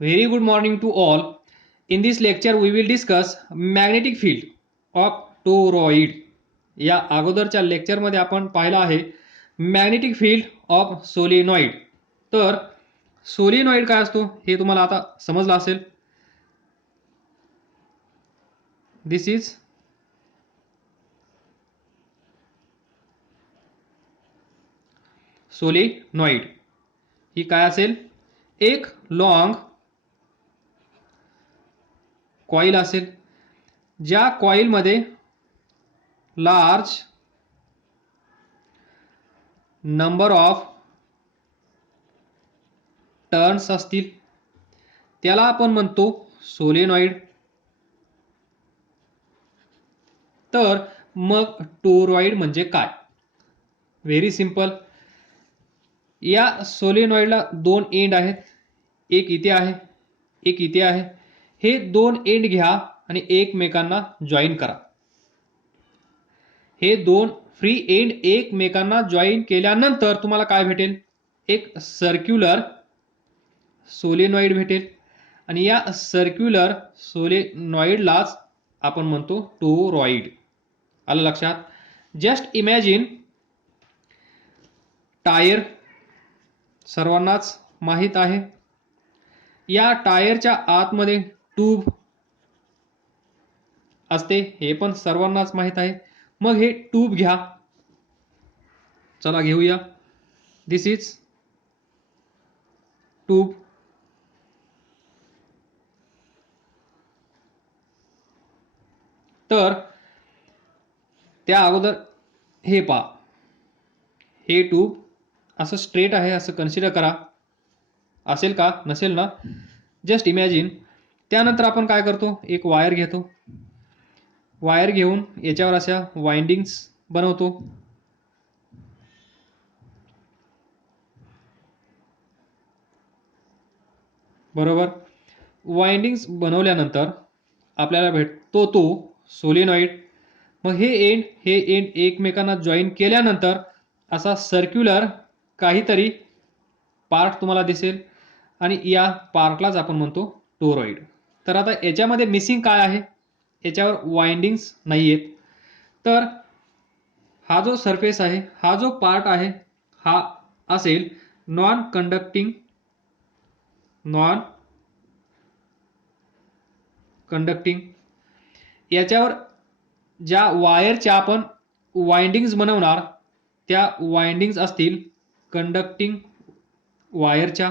Very good morning to all. In this lecture, we will discuss magnetic field of toroid. या अगोदरच्या लेक्चरमध्ये आपण पाहिलं आहे मॅग्नेटिक फील्ड ऑफ सोलेनॉइड. तर सोलेनॉइड काय असतो हे तुम्हाला आता समजलं असेल. दिस इज सोलेनॉइड. ही काय असेल, एक लॉंग कॉइल असेल, ज्या कॉइलमध्ये लार्ज नंबर ऑफ टर्न्स असतील, त्याला आपण म्हणतो सोलेनॉइड. तर मग टोरॉइड म्हणजे काय? Very simple. या सोलेनॉइडला दोन एंड आहेत, एक इथे आहे, एक इथे आहे. हे दोन एंड घ्या आणि एकमेकांना जॉईन करा. हे दोन फ्री एंड एकमेकांना जॉईन केल्यानंतर तुम्हाला काय भेटेल? एक सर्क्युलर सोलेनॉइड भेटेल. आणि या सर्क्युलर सोलेनॉइडलाच आपण म्हणतो टोरॉइड. आलं लक्षात? जस्ट इमॅजिन टायर सर्वांनाच माहीत आहे. या टायरच्या आतमध्ये ट्यूब असते, हे पण सर्वांनाच माहीत आहे. मग हे ट्यूब घ्या, चला घेऊया. दिस इज ट्यूब. तर त्या अगोदर हे पहा, हे ट्यूब असं स्ट्रेट आहे असं कन्सिडर करा. असेल का? नसेल ना? Just imagine. त्यानंतर आपण काय करतो, एक वायर घेतो. वायर घेऊन याच्यावर अशा वाइंडिंग्स बनवतो. बरोबर. वाइंडिंग्स बनवल्यानंतर आपल्याला भेटतो तो सोलेनॉइड. मग हे एंड एकमेकांना जॉईन केल्यानंतर असा सर्क्युलर काहीतरी पार्ट तुम्हाला दिसेल आणि या पार्टलाच आपण म्हणतो टोरॉइड. तर आता याच्यामध्ये मिसिंग काय आहे? याच्यावर वाइंडिंग्स नाही आहेत. तर हा जो सरफेस आहे, हा जो पार्ट आहे, हा असेल नॉन कंडक्टिंग याच्यावर ज्या वायरच्या आपण वाइंडिंग्स बनवणार त्या वाइंडिंग्स असतील कंडक्टिंग वायरच्या.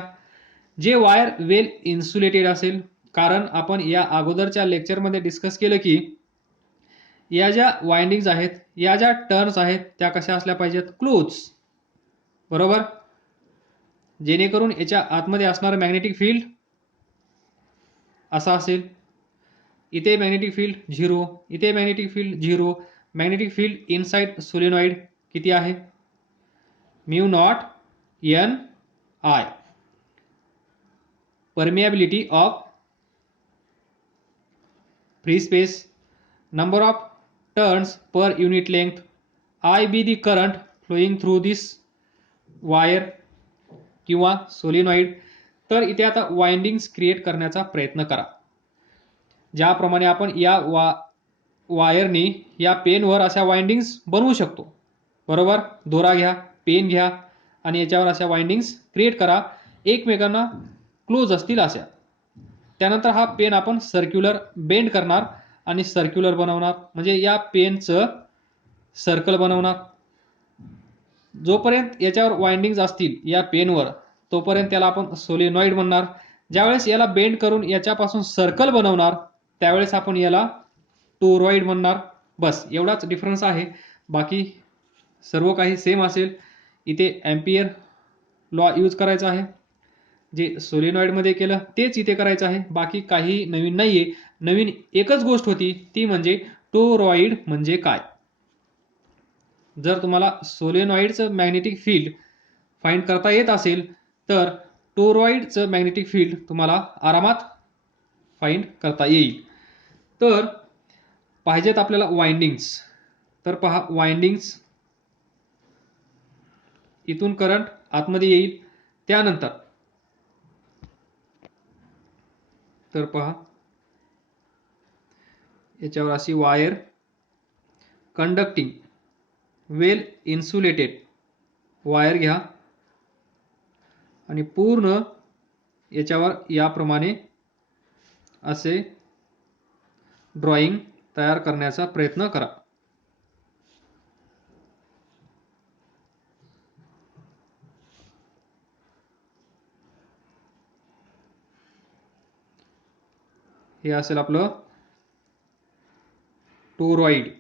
जे वायर वेल इन्सुलेटेड असेल, कारण आपण या अगोदरच्या लेक्चरमध्ये डिस्कस केलं की या ज्या वाइंडिंग्स आहेत, या ज्या टर्न्स आहेत, त्या कशा असल्या पाहिजेत? क्लोज. बरोबर. जेणेकरून याच्या आतमध्ये असणारं मॅग्नेटिक फील्ड असा असेल. इथे मॅग्नेटिक फील्ड 0, इथे magnetic field 0. Magnetic field inside solenoid किती आहे? Mu nought N I. Permeability of free space, number of turns per unit length, I be the current flowing through this wire किंवा solenoid. तर इथे आता windings create करण्याचा प्रयत्न करा. ज्याप्रमाणे आपण या वायरनी या पेनवर अशा वाइंडिंग्स बनवू शकतो. बरोबर. दोरा घ्या, पेन घ्या आणि याच्यावर अशा वाइंडिंग्स क्रिएट करा, एकमेकांना क्लोज असतील अशा. त्यानंतर हा पेन आपण सर्क्युलर बेंड करणार आणि सर्क्युलर बनवणार, म्हणजे या पेनचं सर्कल बनवणार. जोपर्यंत याच्यावर वाइंडिंग्स असतील या पेनवर तोपर्यंत त्याला आपण सोलेनॉइड म्हणणार. ज्यावेळेस याला बेंड करून याच्यापासून सर्कल बनवणार त्यावेळेस आपण याला टोरॉइड म्हणणार. बस एवढाच डिफरन्स आहे, बाकी सर्व काही सेम असेल. इथे एम्पियर लॉ यूज करायचा आहे, जे सोलेनॉइडमध्ये केलं तेच इथे करायचं आहे. बाकी काही नवीन नाहीये. नवीन एकच गोष्ट होती, ती म्हणजे टोरॉइड म्हणजे काय. जर तुम्हाला सोलेनॉइडचं मॅग्नेटिक फील्ड फाइंड करता येत असेल तर टोरॉइडचं मॅग्नेटिक फील्ड तुम्हाला आरामात फाइंड करता येईल. तर पाहिजेत आपल्याला वाइंडिंग्स. तर पहा, वाइंडिंग्स इथून करंट आतमध्ये येईल. त्यानंतर तर पहा याच्यावर अशी वायर कंडक्टिंग वेल इन्सुलेटेड वायर घ्या आणि पूर्ण याच्यावर याप्रमाणे असे ड्रॉइंग तयार करण्याचा प्रयत्न करा. हे असेल आपलं टोरॉइड.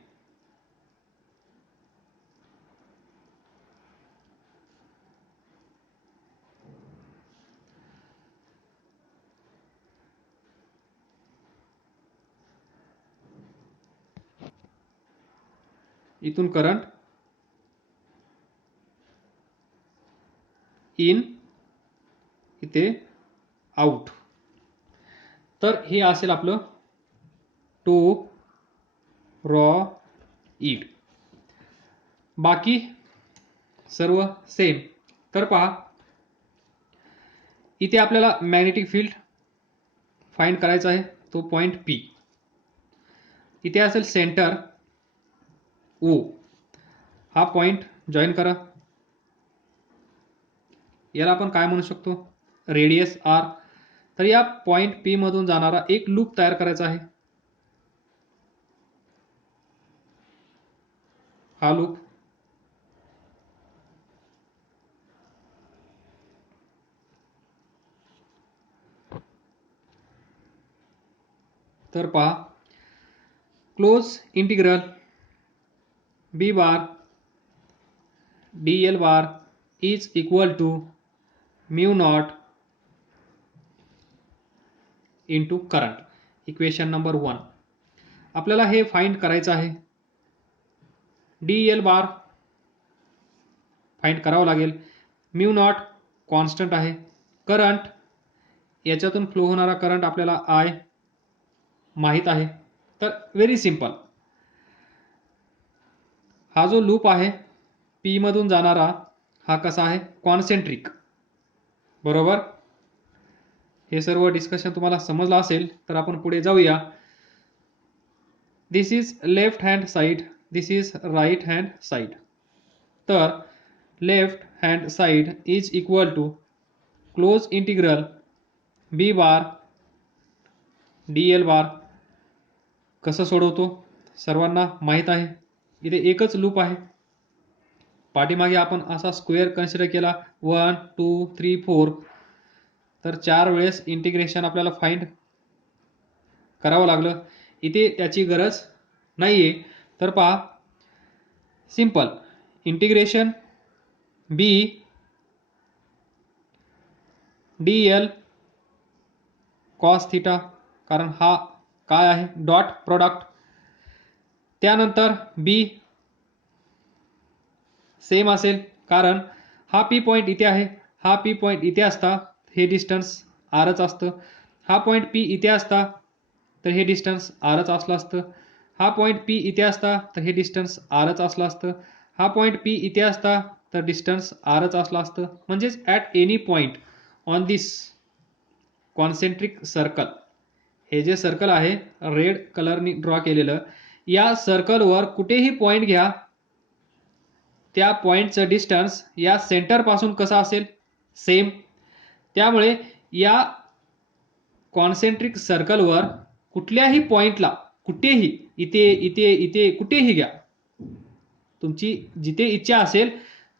इथून करंट इन, इथे आउट. तर हे असेल आपलं टोरॉइड. बाकी सर्व सेम. तर पहा इथे आपल्याला मॅग्नेटिक फील्ड फाइंड करायचा आहे, तो पॉइंट P. इथे असेल सेंटर O. हा पॉइंट जॉईन करा. याला आपण काय म्हणू शकतो, रेडियस R. तर या पॉइंट P मधून जाणारा एक लूप तयार करायचा आहे. हा लूप तर पहा close integral B bar dl bar is equal to mu not into current. Equation number 1. आपल्याला हे फाइंड करायचं आहे. dl बार फाइंड करावं लागेल. म्यू नॉट कॉन्स्टंट आहे. करंट याच्यातून फ्लो होणारा करंट आपल्याला I माहित आहे. तर व्हेरी सिंपल, हा जो लूप आहे P मधून जाणारा हा कसा आहे, कॉन्सेंट्रिक. बरोबर. हे सर्व डिस्कशन तुम्हाला समजलं असेल तर आपण पुढे जाऊया. This is left hand side, this is right hand side. तर left hand side is equal to close integral B bar dl bar. कसं सोडवतो सर्वांना माहित आहे. इथे एकच लूप आहे. पाठीमागे आपण असा स्क्वेअर कन्सिडर केला 1 2 3 4. तर 4 वेळेस इंटिग्रेशन आपल्याला फाइंड करावं लागलं. इथे त्याची गरज नाहीये. तर पहा simple integration B dl cos theta, कारण हा काय आहे, डॉट प्रोडक्ट. त्यानंतर B सेम असेल कारण हा P पॉइंट इथे आहे, हा P पॉइंट इथे असता हे डिस्टन्स Rच असतं. हा पॉइंट P इथे असता तर हे डिस्टन्स Rच असलं असतं. हा पॉइंट P इथे असता तर हे डिस्टन्स Rच असलं असतं. हा पॉइंट P इथे असता तर डिस्टन्स Rच असलं असतं. म्हणजेच at any point on this concentric circle, हे जे सर्कल आहे रेड कलरनी ड्रॉ केलेलं, या सर्कलवर कुठेही पॉइंट घ्या, त्या पॉइंटचं डिस्टन्स या सेंटर पासून कसं असेल, सेम. त्यामुळे या कॉन्सेंट्रिक सर्कलवर कुठल्याही पॉइंटला, कुठेही, इथे इथे इथे कुठेही घ्या, तुमची जिथे इच्छा असेल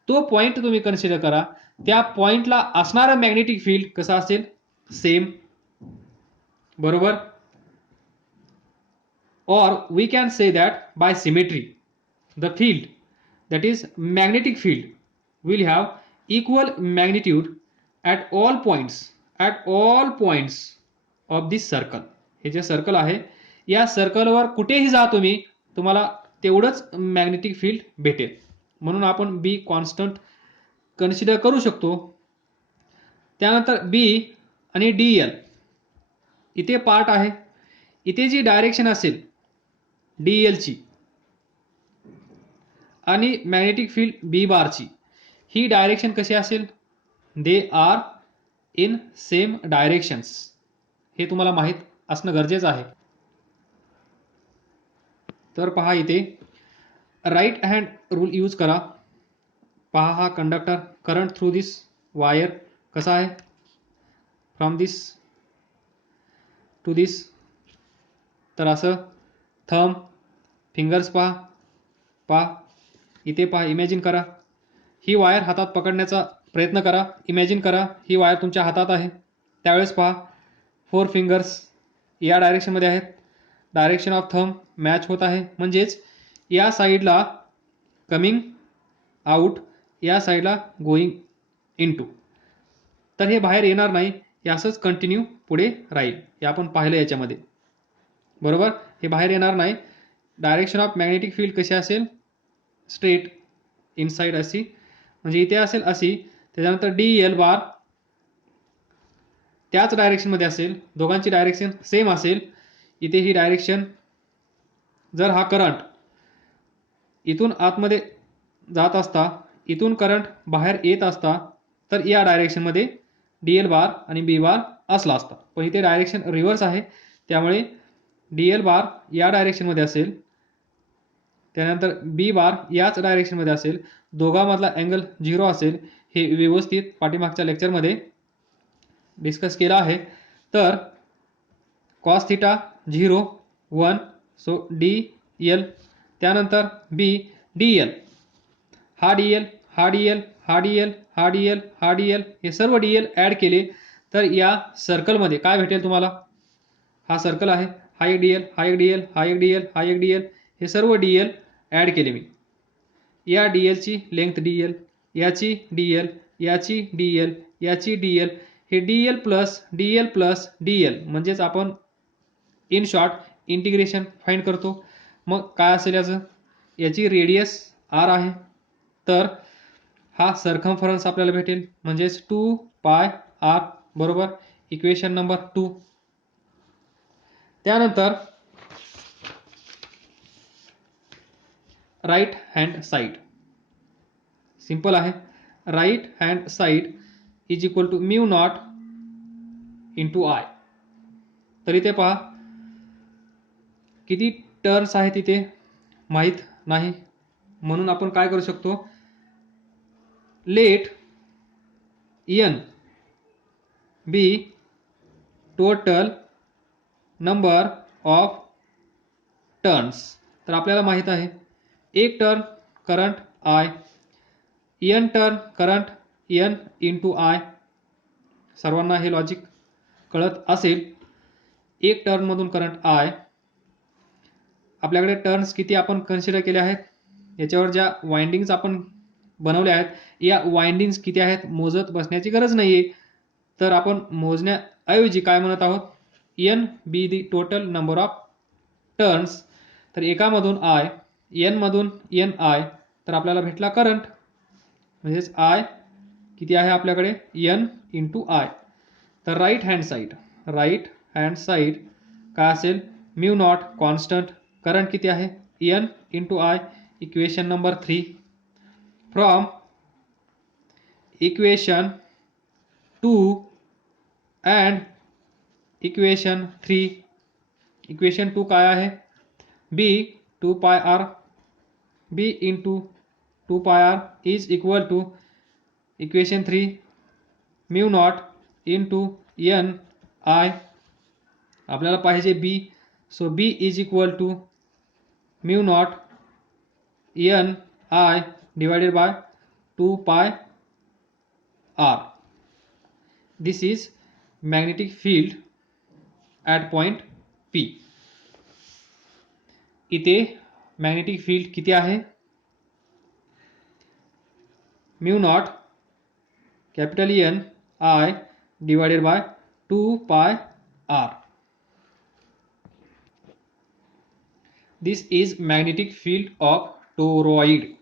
तो पॉइंट तुम्ही कन्सिडर करा. त्या पॉइंटला असणारं मॅग्नेटिक फील्ड कसं असेल, सेम. बरोबर. or we can say that by symmetry the field, that is magnetic field, will have equal magnitude at all points of this circle. हे जे सर्कल आहे या सर्कलवर कुठेही जा तुम्ही, तुम्हाला तेवढंच मॅग्नेटिक फील्ड भेटेल. म्हणून आपण B कॉन्स्टंट कन्सिडर करू शकतो. त्यानंतर B आणि dl इथे पार्ट आहे. इथे जी डायरेक्शन असेल dl ची आणि मॅग्नेटिक फील्ड B बारची, ही डायरेक्शन कशी असेल, they are in same directions. हे तुम्हाला माहित असणं गरजेचं आहे. तर पहा इथे राईट हँड रूल यूज करा. पहा हा कंडक्टर करंट थ्रू दिस वायर कसा आहे, फ्रॉम दिस टू दिस. तर असं थंब फिंगर्स पहा, पहा इथे पहा, इमॅजिन करा ही वायर हातात पकडण्याचा प्रयत्न करा. इमॅजिन करा ही वायर तुमच्या हातात आहे. त्यावेळेस पहा 4 फिंगर्स या डायरेक्शनमध्ये आहेत. डायरेक्शन ऑफ थंब मॅच होत आहे, म्हणजेच या साईडला कमिंग आउट, या साईडला गोईंग इनटू. तर हे बाहेर येणार नाही, हे असंच कंटिन्यू पुढे राहील. हे आपण पाहिलं याच्यामध्ये, बरोबर. हे बाहेर येणार नाही. डायरेक्शन ऑफ मॅग्नेटिक फील्ड कशी असेल, स्ट्रेट इनसाइड अशी, म्हणजे इथे असेल अशी. त्याच्यानंतर DL बार त्याच डायरेक्शनमध्ये असेल, दोघांची डायरेक्शन सेम असेल. इथे ही डायरेक्शन, जर हा करंट इथून आतमध्ये जात असता, इथून करंट बाहेर येत असता, तर या डायरेक्शनमध्ये DL बार आणि B बार असला असता. पण इथे डायरेक्शन रिव्हर्स आहे, त्यामुळे DL बार या डायरेक्शनमध्ये असेल, त्यानंतर B बार याच डायरेक्शनमध्ये असेल. दोघांमधला अँगल 0 असेल. हे व्यवस्थित पाठीमागच्या लेक्चरमध्ये डिस्कस केलं आहे. तर कॉस थिटा 0 1, सो DL, त्यानंतर B DL, हा DL, हा DL, हा DL, हा DL, हा DL, हे सर्व DL ॲड केले तर या सर्कलमध्ये काय भेटेल तुम्हाला, हा सर्कल आहे, हा एक DL, हा एक DL, हा एक DL, हा एक DL, हे सर्व DL ॲड केले मी. या DL ची लेंथ DL, याची DL, याची DL, याची DL, हे DL plus DL plus DL, म्हणजेच आपण इन शॉर्ट इंटिग्रेशन फाइंड करतो. मग काय असेल याचं, याची रेडियस R आहे, तर हा सर्कम्फरन्स आपल्याला भेटेल, म्हणजेच 2πr, बरोबर. Equation number 2. त्यानंतर राईट हँड साईड, सिंपल आहे. Right hand side is equal to mu not into I. तर इथे पहा किती टर्न्स आहेत इथे माहीत नाही, म्हणून आपण काय करू शकतो, let n be total number of turns. तर आपल्याला माहीत आहे एक turn current I, n turn current n into I. सर्वांना हे लॉजिक कळत असेल. एक टर्नमधून करंट I, आपल्याकडे टर्न्स किती आपण कन्सिडर केले आहेत, याच्यावर ज्या वाइंडिंग्स आपण बनवल्या आहेत, या वाइंडिंग्स किती आहेत मोजत बसण्याची गरज नाही आहे. तर आपण मोजण्याऐवजी काय म्हणत आहोत, n be the total number of turns. तर एकामधून I, n मधून NI, तर आपल्याला भेटला करंट, म्हणजेच I किती आहे आपल्याकडे, n इंटू I. तर राईट हँड साईड काय असेल, म्यू नॉट कॉन्स्टंट, करंट किती आहे n into I. Equation number 3. From equation 2 and equation 3. Equation 2 काय आहे, B 2πr, B into 2πr is equal to equation 3 mu not into n I. आपल्याला पाहिजे B, so B is equal to mu naught n I divided by 2πr. This is magnetic field at point P. इथे magnetic field किती आहे, mu not capital N I divided by 2πr. This is magnetic field of toroid.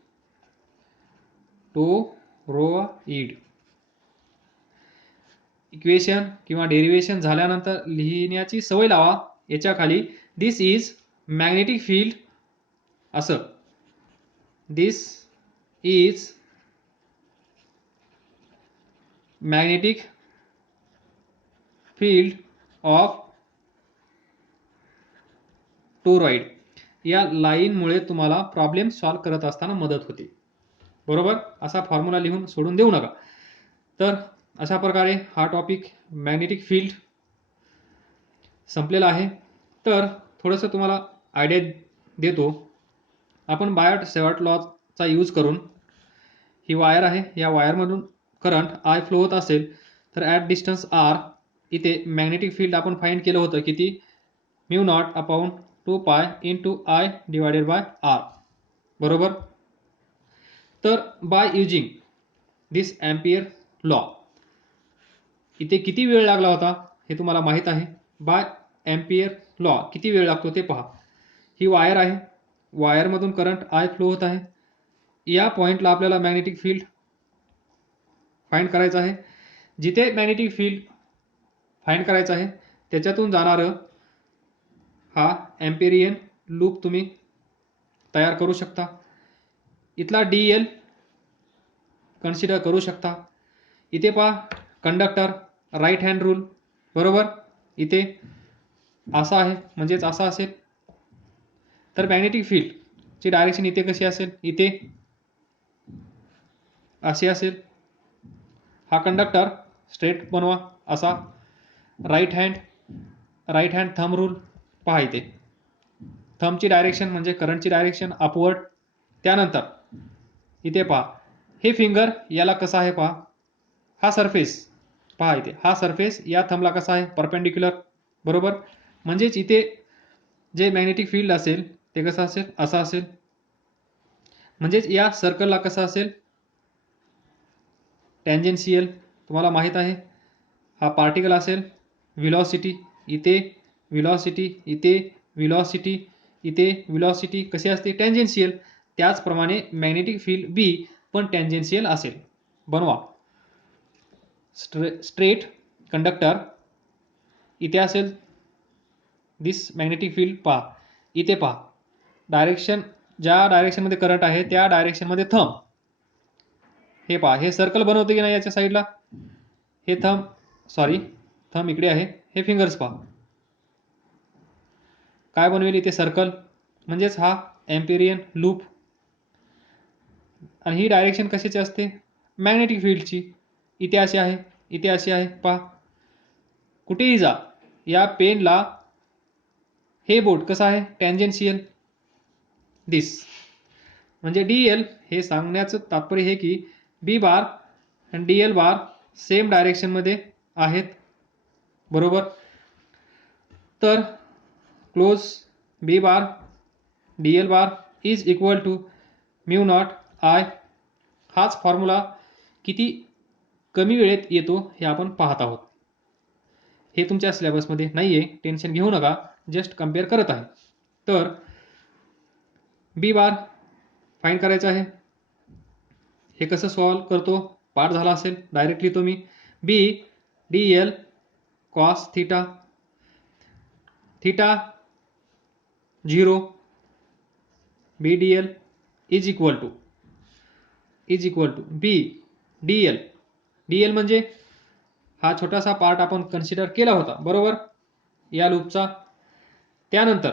Equation किंवा derivation झाल्यानंतर लिहिण्याची सवय लावा. याच्या खाली दिस इज मॅग्नेटिक फील्ड असं, this is magnetic field of toroid या लाईनमुळे तुम्हाला प्रॉब्लेम सॉल्व्ह करत असताना मदत होते. बरोबर, असा फॉर्म्युला लिहून सोडून देऊ नका. तर अशा प्रकारे हा टॉपिक मॅग्नेटिक फील्ड संपलेला आहे. तर थोडंसं तुम्हाला आयडिया देतो. आपण बायट सेव्हर्ट लॉचा यूज करून ही वायर आहे, या वायरमधून करंट आय फ्लो होत असेल तर ॲट डिस्टन्स आर इथे मॅग्नेटिक फील्ड आपण फाइंड केलं होतं किती, mu naught upon 2 into I divided by R. बरोबर. तर by using this Ampere law इथे किती वेळ लागला होता हे तुम्हाला माहित आहे. बाय एम्पियर लॉ किती वेळ लागतो ते पहा. ही वायर आहे, वायरमधून करंट आय फ्लो होत आहे. या पॉइंटला आपल्याला मॅग्नेटिक फील्ड फाइंड करायचं आहे. जिथे मॅग्नेटिक फील्ड फाइंड करायचं आहे त्याच्यातून जाणारं हा एम्पिरियन लूप तुम्ही तयार करू शकता. इथला DL कन्सिडर करू शकता. इथे पहा कंडक्टर राईट हँड रूल. बरोबर, इथे असा आहे म्हणजेच असा असेल. तर मॅग्नेटिक फील्डची डायरेक्शन इथे कशी असेल, इथे अशी असेल. हा कंडक्टर स्ट्रेट बनवा असा. राईट हँड थंब रूल पहा. इथे थंबची डायरेक्शन म्हणजे करंटची डायरेक्शन अपवर्ड. त्यानंतर इथे पहा हे फिंगर याला कसं आहे पहा. हा सरफेस पहा, इथे हा सरफेस या थंबला कसा आहे परपेंडिक्युलर. बरोबर, म्हणजेच इथे जे मॅग्नेटिक फील्ड असेल ते कसं असेल, असं असेल. म्हणजेच या सर्कलला कसं असेल टँजेन्शियल. तुम्हाला माहित आहे हा पार्टिकल असेल. व्हेलॉसिटी इथे, व्हेलॉसिटी इथे, व्हेलॉसिटी इथे, व्हेलॉसिटी कशी असते टँजेन्शियल. त्याचप्रमाणे मॅग्नेटिक फील्ड बी पण टँजेन्शियल असेल. बनवा. स्ट्रेट कंडक्टर इथे असेल. दिस मॅग्नेटिक फील्ड पहा. इथे पहा डायरेक्शन, ज्या डायरेक्शनमध्ये करंट आहे त्या डायरेक्शनमध्ये थंब. हे पहा हे सर्कल बनवते की नाही याच्या साईडला. हे थंब इकडे आहे. हे फिंगर्स पहा काय बनवेल इथे सर्कल, म्हणजेच हा एम्पिरियन लूप. आणि ही डायरेक्शन कशाची असते मॅग्नेटिक फील्डची. इथे अशी आहे, इथे अशी आहे. पहा कुठेही जा या पेनला हे बोट कसं आहे टँजेन्शियल. दिस म्हणजे DL हे सांगण्याचं तात्पर्य हे की बी बार आणि DL बार सेम डायरेक्शनमध्ये आहेत. बरोबर. तर close B bar DL bar is equal to mu naught I. हाच फॉर्म्युला किती कमी वेळेत येतो हे आपण पाहत आहोत. हे तुमच्या सिलेबसमध्ये नाही आहे, टेन्शन घेऊ नका, जस्ट कम्पेअर करत आहे. तर बी बार फाइंड करायचं आहे. हे कसं सॉल्व करतो पाठ झाला असेल. डायरेक्टली तुम्ही B DL cos theta 0 B DL is equal to B DL म्हणजे हा छोटासा पार्ट आपण कन्सिडर केला होता. बरोबर, या लूपचा. त्यानंतर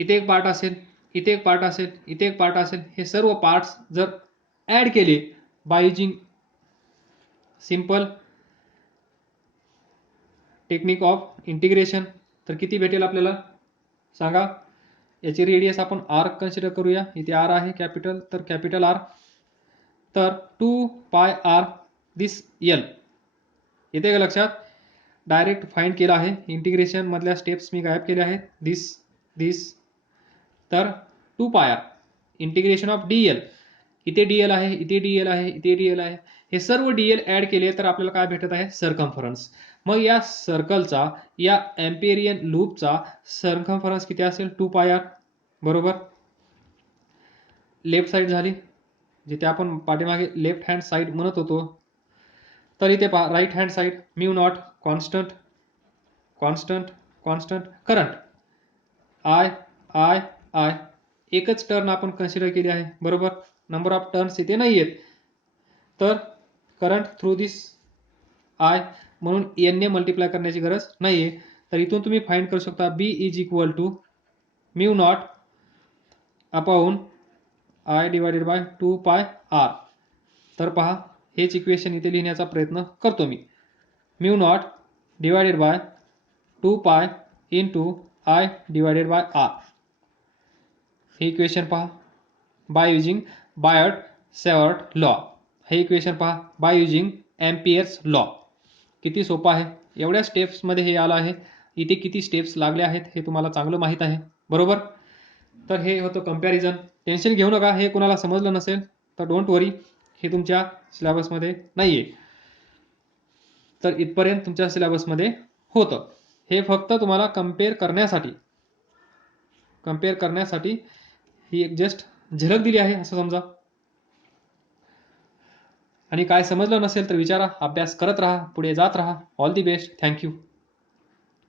इथे एक पार्ट असेल, इथे एक पार्ट असेल, इथे एक पार्ट असेल. हे सर्व पार्ट्स जर ऍड केले by using simple technique of integration तर किती भेटेल आपल्याला सांगा. याची रेडियस आपण R कन्सिडर करूया. इथे R आहे कॅपिटल, तर कॅपिटल R. तर 2πr दिस L येते का लक्षात. डायरेक्ट फाइंड केला आहे. इंटिग्रेशन मधल्या स्टेप्स मी गायब केल्या आहेत. दिस तर 2πr इंटिग्रेशन ऑफ DL. इथे DL आहे, इथे DL आहे, इथे DL आहे. हे सर्व DL ऍड केले तर आपल्याला काय भेटत आहे सर्कम्फरन्स. मग या सर्कलचा, या एम्पिरियन लूपचा सर्कम्फरन्स किती असेल 2πr. बरोबर. लेफ्ट साइड झाली, जिथे आपण पाठीमागे लेफ्ट हँड साइड म्हणत होतो. तर इथे पहा right hand side mu naught constant current I एकच टर्न आपण कन्सिडर केली आहे. बरोबर, नंबर ऑफ टर्न्स इथे नाही आहेत. तर करंट थ्रू दिस आय म्हणून n ने मल्टिप्लाय करण्याची गरज नाहीये. तर इथून तुम्ही फाइंड करू शकता B is equal to mu naught upon I divided by 2πr. तर पहा हेच इक्वेशन इथे लिहिण्याचा प्रयत्न करतो मी. Mu naught divided by 2π into I divided by R. हे इक्वेशन पहा by using Biot Savart law. हे इक्वेशन पहा बाय युजिंग एम्पियर्स लॉ. किती सोपं आहे. एवढ्या स्टेप्समध्ये हे आलं आहे. इथे किती स्टेप्स लागल्या आहेत हे तुम्हाला चांगलं माहीत आहे, बरोबर. तर हे होतं कंपॅरिझन. टेन्शन घेऊ नका, हे कोणाला समजलं नसेल तर डोंट वरी, हे तुमच्या सिलेबसमध्ये नाही आहे. तर इथपर्यंत तुमच्या सिलेबसमध्ये होतं. हे फक्त तुम्हाला कम्पेअर करण्यासाठी ही एक जस्ट झलक दिली आहे असं समजा. आणि काय समजलं नसेल तर विचारा, अभ्यास करत राहा, पुढे जात राहा. All the best. थँक्यू.